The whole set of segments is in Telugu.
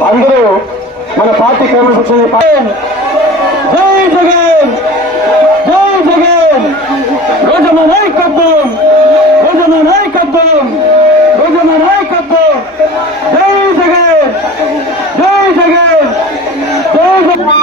పక్షాన్ని జై జగన్! జై జగన్! రోజమ నాయకత్వం! రోజమ నాయకత్వం! రోజమ నాయకత్వం! జై జగన్! జై జగన్! జై Jagan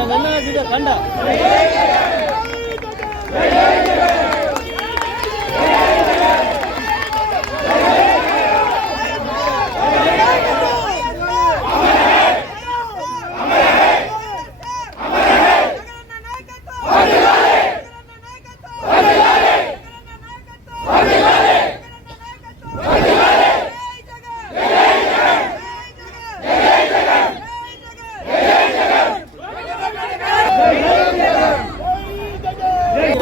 side side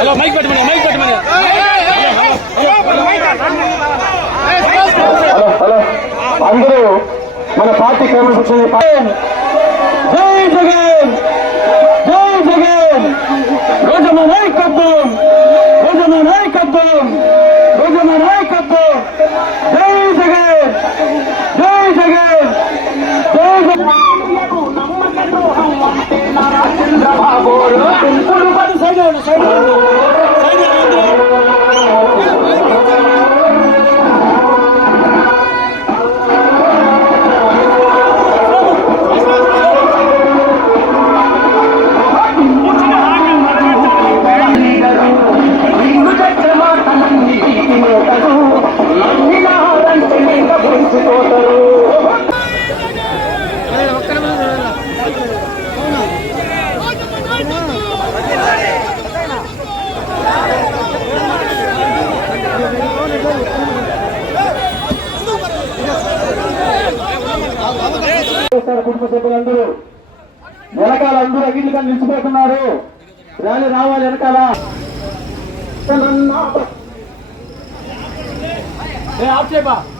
hello mike పెట్టమని మైక్ పెట్టమని హలో హలో అందరూ మన పార్టీ క్రమశిక్షణ జై జగన్! జై జగన్! రోజమ నాయకత్వం! రోజమ నాయకత్వం! రోజమ నాయకత్వం! జై జగన్! జై జగన్! జై జగన్! సైడ్ సైడ్ కుటుంబ సభ్యులందరూ. వెనకాల అందరూ అగిట్లుగా నిలిచిపోతున్నారు ర్యాలీ రావాలి వెనకాల. ఆప్ ఆఫ్